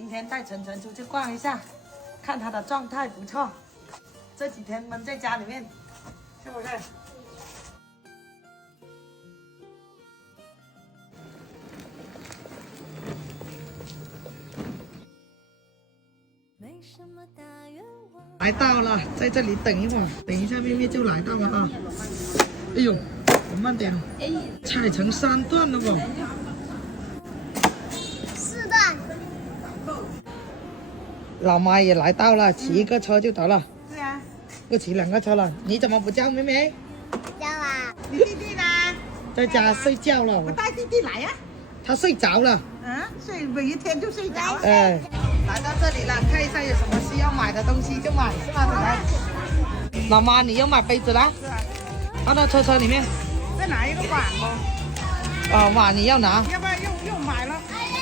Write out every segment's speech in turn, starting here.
今天带晨晨出去逛一下，看他的状态不错。这几天闷在家里面，是不是？来到了，在这里等一会儿，等一下妹妹就来到了啊！哎呦，我慢点，拆成3段了不？ 4段。老妈也来到了，骑一个车就得了。对啊。不骑2个车了，你怎么不叫妹妹？叫啊。你弟弟呢？在家睡觉了。我带弟弟来呀。他睡着了。嗯，每一天就睡着了。来到这里了，看一下有什么需要买的东西就买，是吧？老妈，你又买杯子了？是啊。放到车里面。再拿一个碗哦。碗你要拿？要不然又买了。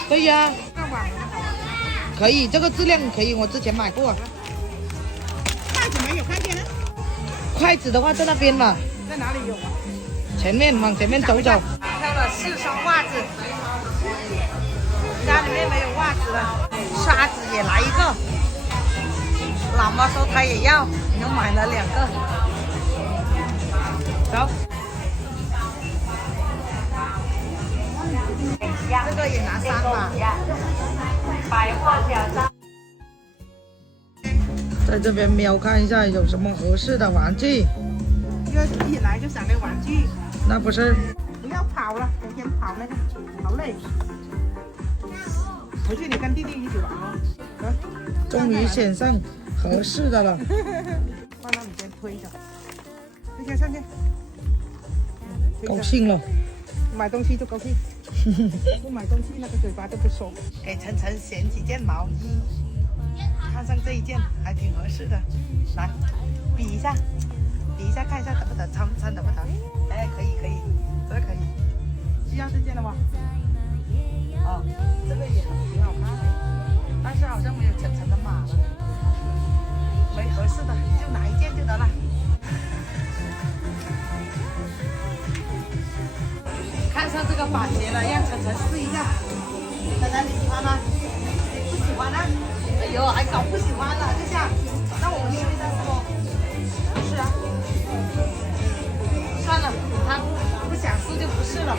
对呀。那碗可以，这个质量可以，我之前买过。筷子没有看见呢？筷子的话在那边嘛。在哪里有？前面往前面走走。挑了4双袜子，家里面没有袜子了，刷子也来一个。老妈说她也要，又买了2个。走。这个也拿3把。百货小商。在这边瞄看一下有什么合适的玩具。一来就想那玩具。那不是。不要跑了，整天跑那个好累。回去你跟弟弟一起玩哦。终于选上合适的了。放到你先推着，推先上去。高兴了。买东西就高兴。不买东西那个嘴巴都不收。给晨晨选几件毛衣，看上这一件还挺合适的，来比一下，看一下得不得穿得不得？哎，可以，这个可以。需要这件了吗？哦，这个也挺好看的，但是好像没有晨晨的码了，没合适的就拿1件就得了。看上这个板鞋了，让晨晨试一下。晨晨你喜欢吗？不喜欢呢？哎呦，还搞不喜欢了，这下。那我们试一下是不？是啊。算了，他不想试就不试了。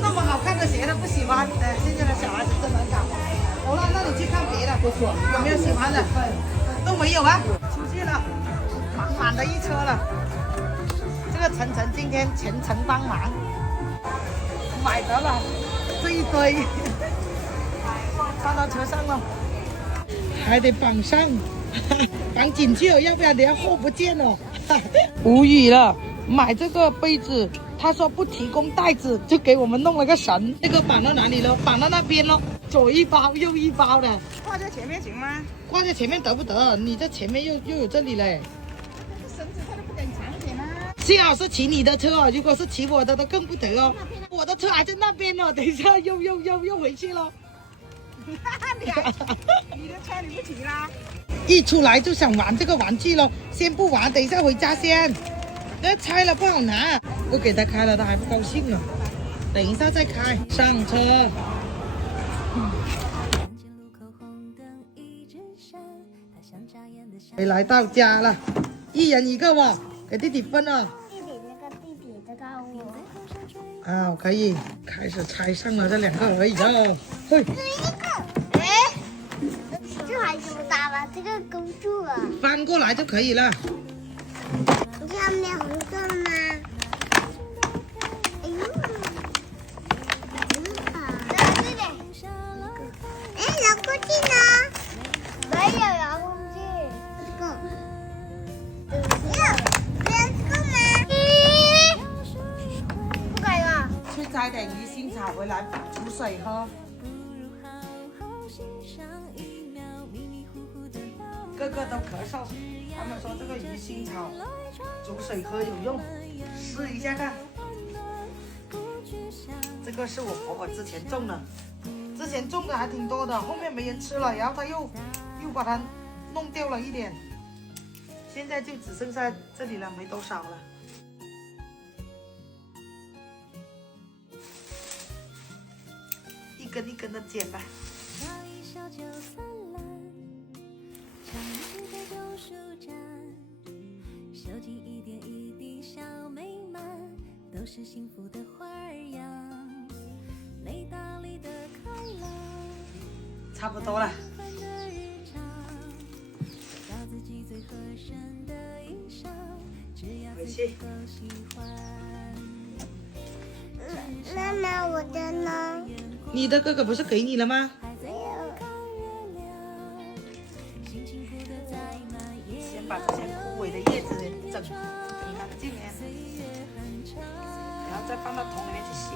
那么好看的鞋他不喜欢，现在的小孩子真难搞。好了，那你去看别的，有没有喜欢的？都没有啊，出去了，满的一车了。这个晨晨今天全程帮忙。买得了这一堆，放到车上了，还得绑上，绑紧去哦，要不然等下货不见哦。无语了，买这个杯子，他说不提供袋子，就给我们弄了个绳，这个绑到哪里了？绑到那边了，左一包右一包的。挂在前面行吗？挂在前面得不得？你这前面又有这里嘞。绳子他都不给你长一点啊。幸好是骑你的车哦，如果是骑我的都更不得哦。我的车还在那边呢，等一下又回去了。你的车你不骑啦？一出来就想玩这个玩具了，先不玩，等一下回家先。那拆了不好拿，不给他开了他还不高兴呢。等一下再开，上车。来到家了，一人1个吧，给弟弟分了。弟弟这个我。啊，可以开始拆上了，这2个而已哦。嘿，这一个，哎，这还这么大吗？这个勾住了。翻过来就可以了。下面红色吗？哎呦，很好。对的。哎，遥控器呢？没有遥控器。这个。不可以了。去摘点鱼腥草回来煮水喝。个个都咳嗽，他们说这个鱼腥草煮水喝有用，试一下看。这个是我婆婆之前种的，之前种的还挺多的，后面没人吃了，然后她又把它弄掉了一点，现在就只剩下这里了，没多少了。一根一根的剪吧。收集一点一滴小美满，都是幸福的花儿样，没道理的快乐。差不多了。回去。妈妈，我的呢？你的哥哥不是给你了吗？没有。先把这些枯萎的叶子整干净，然后再放到桶里面去洗。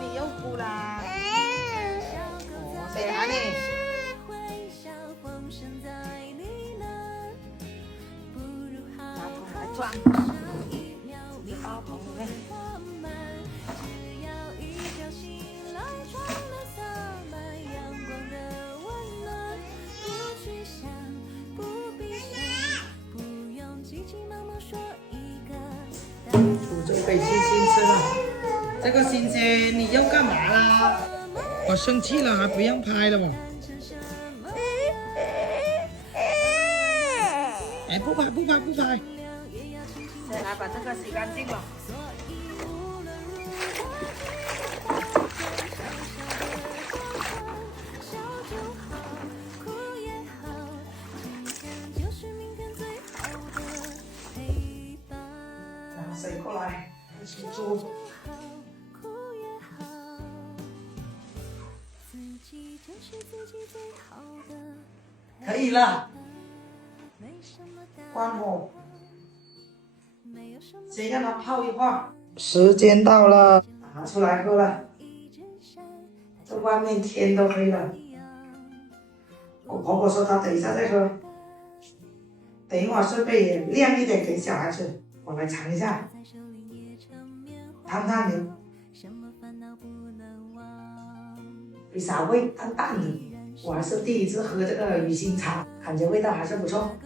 你又哭啦？哦，谁打你？拿桶来装，放桶里面。煮这个给星星吃了。这个星星，你又干嘛啦？我生气了，还不让拍了我。哎，不拍不拍不拍！再来把这个洗干净了。拿水过来，开始煮。可以了，关火，先让它泡一会儿。时间到了，拿出来喝了。这外面天都黑了，我婆婆说她等一下再喝，等一会儿顺便也晾一点给小孩子。我来尝一下，汤汤的，比啥味淡淡的。我还是第一次喝这个鱼腥草，感觉味道还是不错。